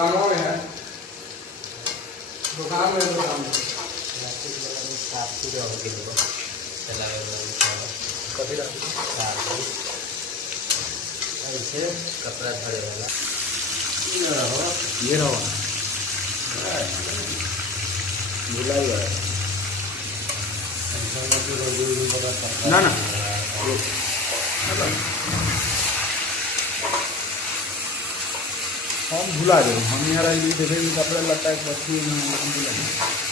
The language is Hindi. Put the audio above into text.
दुकानों में है, दुकान में ऐसे कपड़ा धरे वाला ये रहो बुलाई है ना ना हम भुला गए हम यहाँ देखे कपड़ा लगता है बच्ची भुला